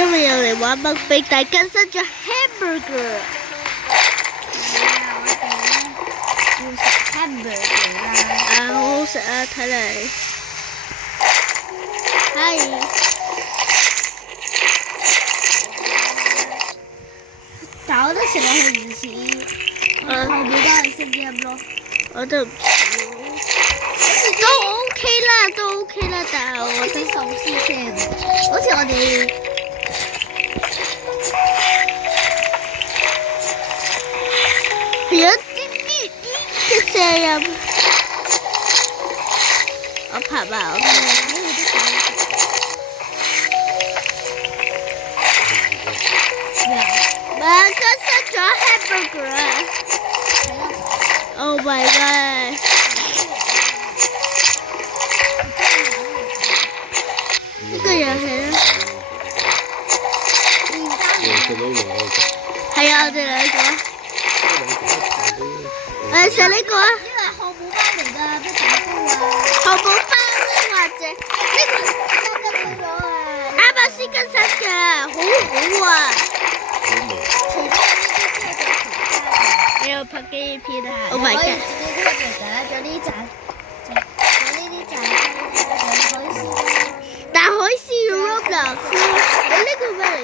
今日又嚟玩麥比，但係更新咗 hamburger。要食 hamburger 啦。好好食啊！睇嚟係。但我覺得食落去唔似，後面都係聲音咯。我都唔似，都 OK 啦，都 OK 啦，但係我覺得啲壽司聲，好似我哋有啲嘅聲音。我拍埋我更新咗 hamburger 啊 ！Oh my god！ 呢個遊戲咧，係啊，我哋兩個。食呢個啊！呢個係漢堡包嚟㗎，咩蛋糕啊？漢堡包咧，或者呢個更新咗啊！啱啱先更新嘅，好好啊！除咗呢啲之後，你有拍紀錄片啊仲？Oh my 可以 god！ 自己出嚟㗎，仲有呢啲炸海鮮，但海鮮 Roblox， 你呢個咩嚟㗎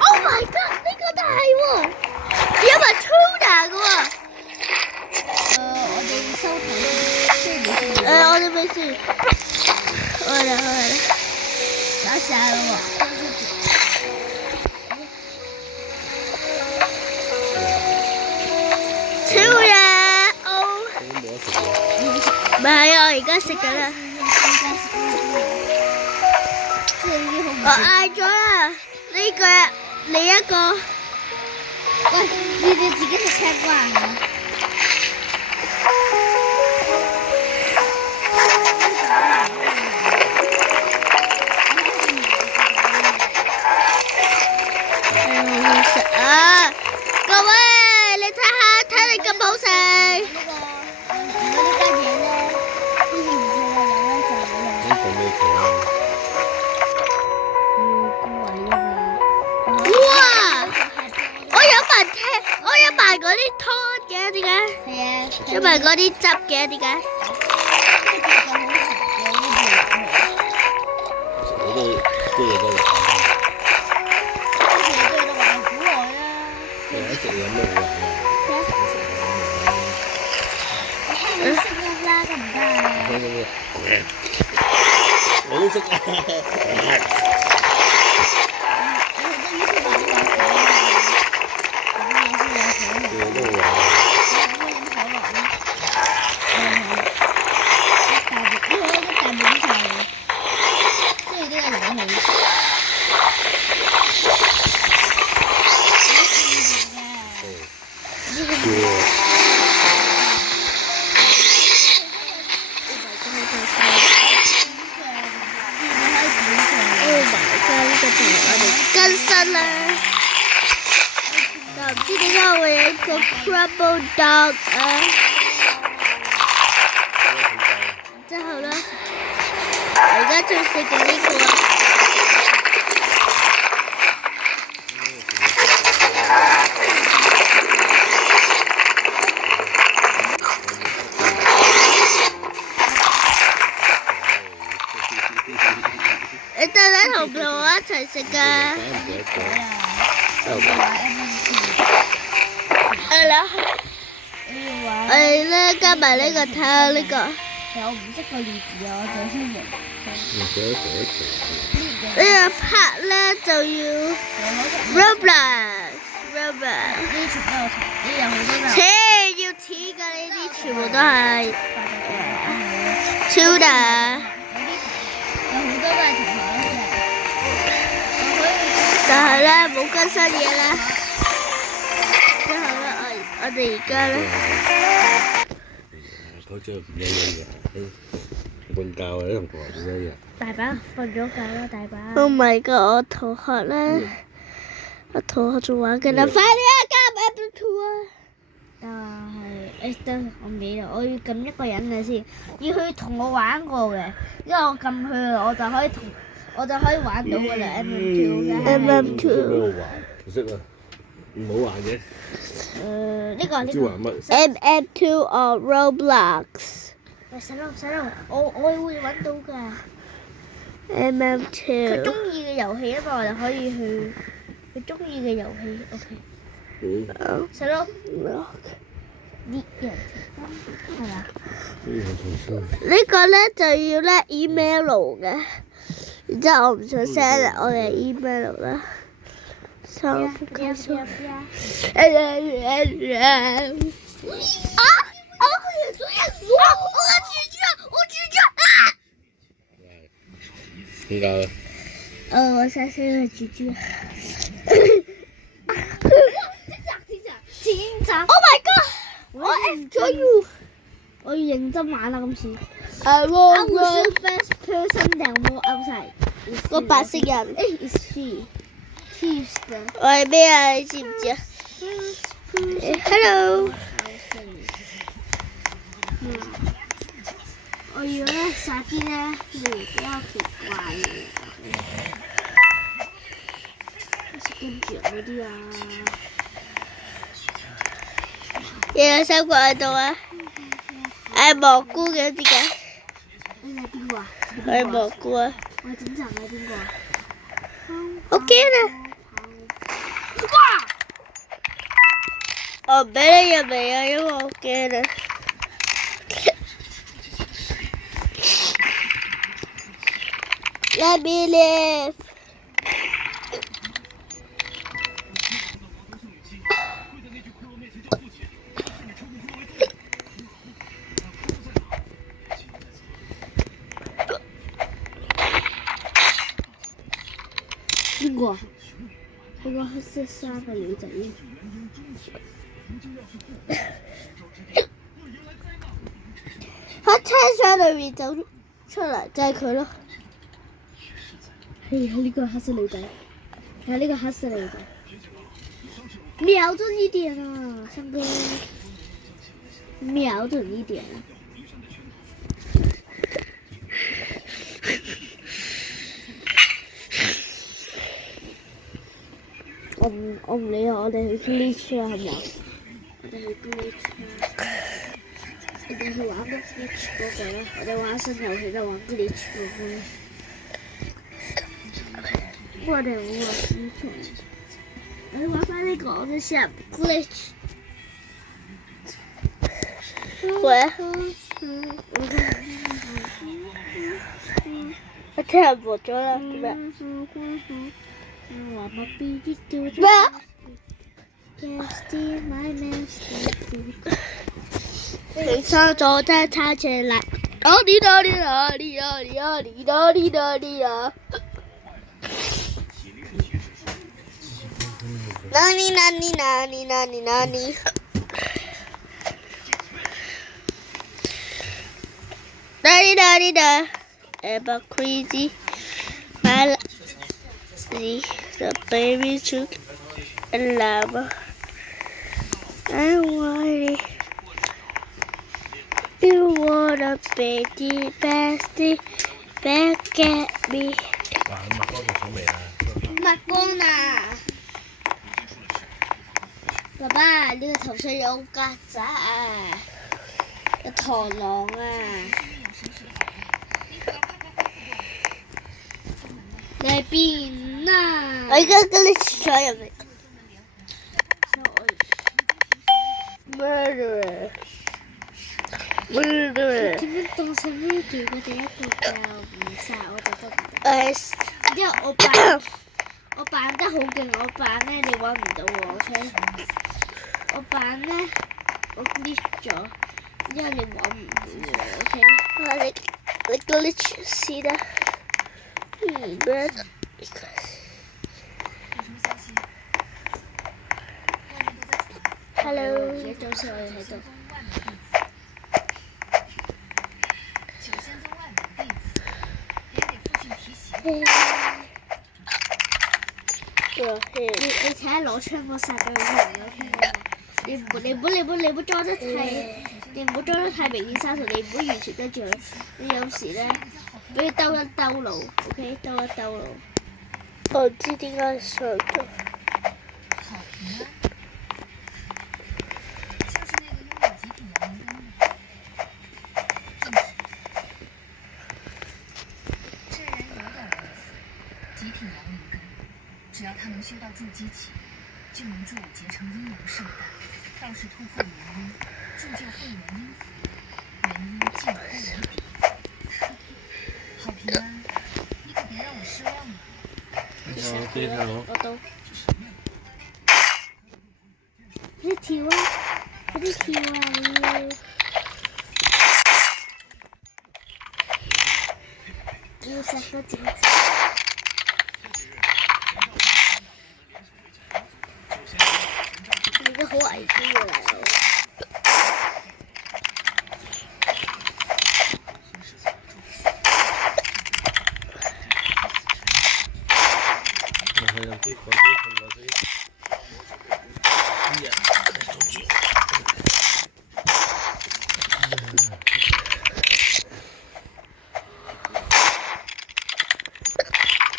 ？Oh my god！ 呢個都係喎，有埋 tuna 嘅喎。我哋收睇先，我哋未試。好啦，打晒啦喎！超嘢哦！唔係啊，我而家食緊啦。我嗌咗啦，呢個你一個。喂，你自己食青瓜啊？好食啊！各位，你睇下，睇你咁好食。呢間嘢咧，好似唔錯啊，有得賺啊！呢個咩橋啊？哇！我有埋嗰啲湯嘅，點解？係啊，有埋嗰啲汁嘅，點解？我都啲嘢都有。你一直有咩好玩啊？聽聲音啦，得唔得啊？我都識啊！更新啦！但唔知點解會有一個 crumble dog 啊！之後咧，我而家仲食緊呢個。你得唔得同我一齊食㗎？係啦，我哋咧加埋呢個睇下呢個。我唔識個列字啊，我淨係識形。呢個拍咧就要 Roblox。呢全部都有圖，呢有好多都。要錢㗎，呢啲全部都係超大。有好多都係同一隻。但係咧冇更新嘢啦。之後咧，我哋而家咧，嗰隻唔一樣嘅，瞓覺啊啲同學唔一樣。大把瞓咗覺啦，大把。 Oh my god！我同學咧，我同學仲玩緊啦，快啲啊，加入 Apple Two 啊！但係等我唔記得，我要撳一個人嘅先，要佢同我玩過嘅，因為我撳佢我就可以玩到㗎啦。MM2 嘅係咪？ MM2 唔識喺度玩，唔識啊，唔好玩嘅。唔知玩乜？ MM2 or Roblox。細佬，我會揾到㗎。佢 MM2。中意嘅遊戲啊嘛，我就可以去佢中意嘅遊戲。OK。細佬，呢樣係嘛？呢個咧就要咧 email 嘅，然之後我唔想 send 我嘅 email 啦。收唔收？啊！點解？我想先去豬豬。天閘 Oh my god！我 F 咗 you。我要認真玩啦，今次。I 我 will 是 first person 定冇 outside？個白色人。Is she？ She's the 我係咩啊？你知唔知啊？Hello。我要咧殺啲咧比較奇怪嘅。跟住嗰啲啊。有三個喺度啊！係蘑菇嘅點解？呢個邊個啊？係蘑菇啊！我整層係邊個啊？好驚啊！我唔俾你入嚟啊，因為我好驚啊！Let me live。邊個啊？係個黑色衫嘅女仔。喺車廂裏面走出嚟，就係佢咯。係呢個黑色女仔，係呢個黑色女仔。瞄準一點啊，三哥！瞄準一點。我唔理啊，我哋去 glitch 啊，係嘛？我哋去 glitch 啊！我哋去玩個 glitch 嗰個啦，我哋玩新遊戲就玩 glitch 嗰個啦。我哋冇玩 glitch。我哋玩翻呢個，我哋試下 glitch。喂，我聽人播咗啦，咩？咩啊？你上咗真係太正啦！哪里哪里哪里哪里哪里哪里哪里啊！哪里哪里哪里哪里哪里？哪里哪里的？Ever crazy? My the baby took a lava. I want it. You wanna be the best back at me. 哇！麥哥做好未啊？麥光啊！爸爸，呢個頭上有曱甴啊！有螳螂啊！你喺邊啊？我而家跟你坐入嚟。Murderer。點樣當上呢條我哋一個就唔殺我哋得唔得？然之後我扮得好勁，我扮咧你揾唔到我 ，OK？ 我扮咧我 glitch 咗，因為你揾唔到我 ，OK？ 你 glitch 先啦。咩？Hello。而家早上我哋喺度。你睇下攞槍嗰殺咗人，有聽到嗎？你唔好裝得太明顯生熟，你唔好完全跟住佢。你有時咧，俾佢兜一兜路 ，OK， 兜一兜路。我唔知點解上咗。只要他能修到筑基期，就能助我结成阴阳圣诞。道士突破元婴，铸就会元婴符，元婴尽脱为敌。好平安，你可别让我失望了。我都。快啲跳啊！快啲跳啊！要錫個剪。你好危險啊！大佬。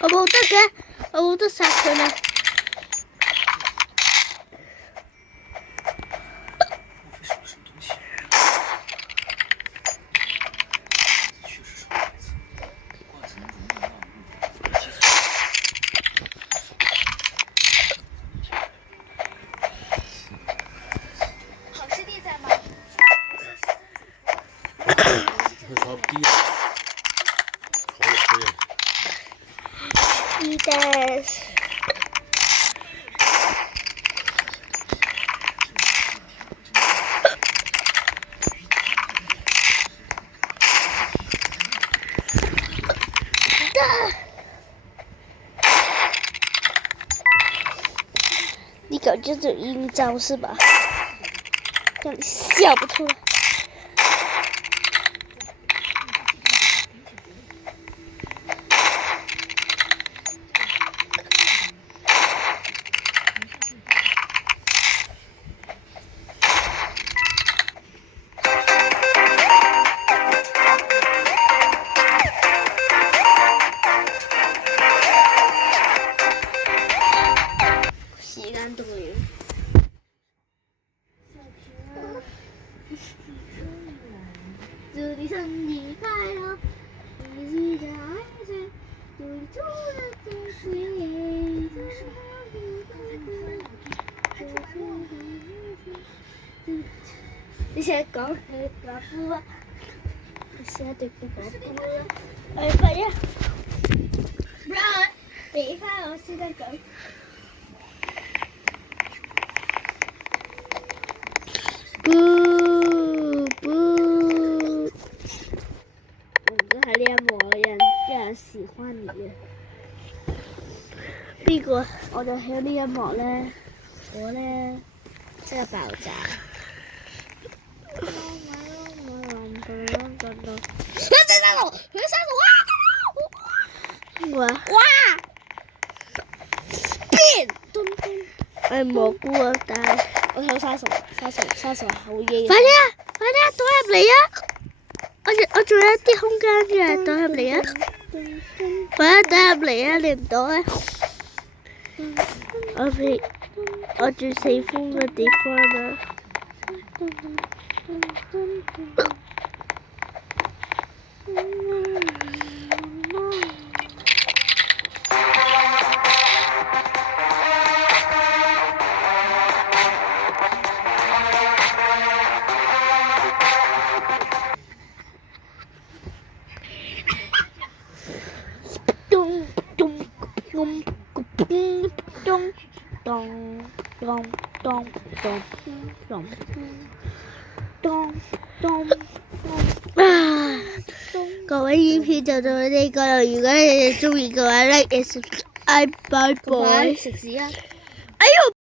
我冇得嘅，我冇得殺佢啦。好师弟在吗？佢坐邊？坐落去啊！依家。你搞这种阴招是吧？让你笑不出来。時間到了。祝你生日快樂，你是愛人，祝你祝日最歲，你成日講佢講夫啊，你成日對佢講夫啦，我快啲，俾翻我先得講。不不，我唔知喺呢一幕有人喜歡你嘅。邊個？我就喺呢一幕咧，我咧即係爆炸。哇！變！係蘑菇啊！但係我睇到生熟好嘢。快啲啊！快啲啊！躲入嚟啊！我仲有一啲空間嘅，躲入嚟啊！快啲躲入嚟啊！你唔躲啊？我最喜歡嘅地方啊！各位影片就到呢個啦，如果你哋中意嘅話，like and subscribe，拜拜。食屎啊！哎呦！